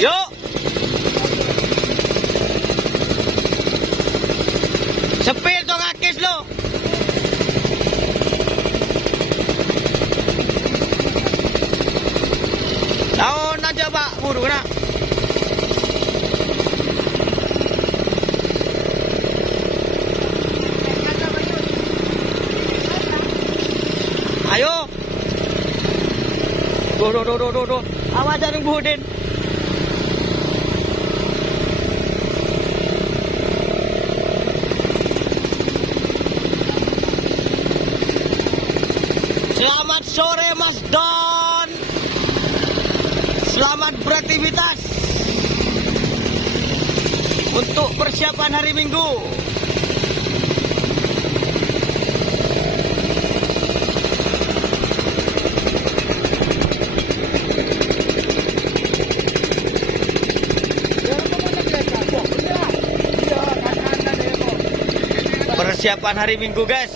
Yuk. Sepil to ngakis lo. Tahun aja Pak, buru kena. Ayo. Duh. Awas jangan budin. Selamat sore Mas Don. Selamat beraktivitas untuk persiapan hari Minggu. Persiapan hari Minggu guys.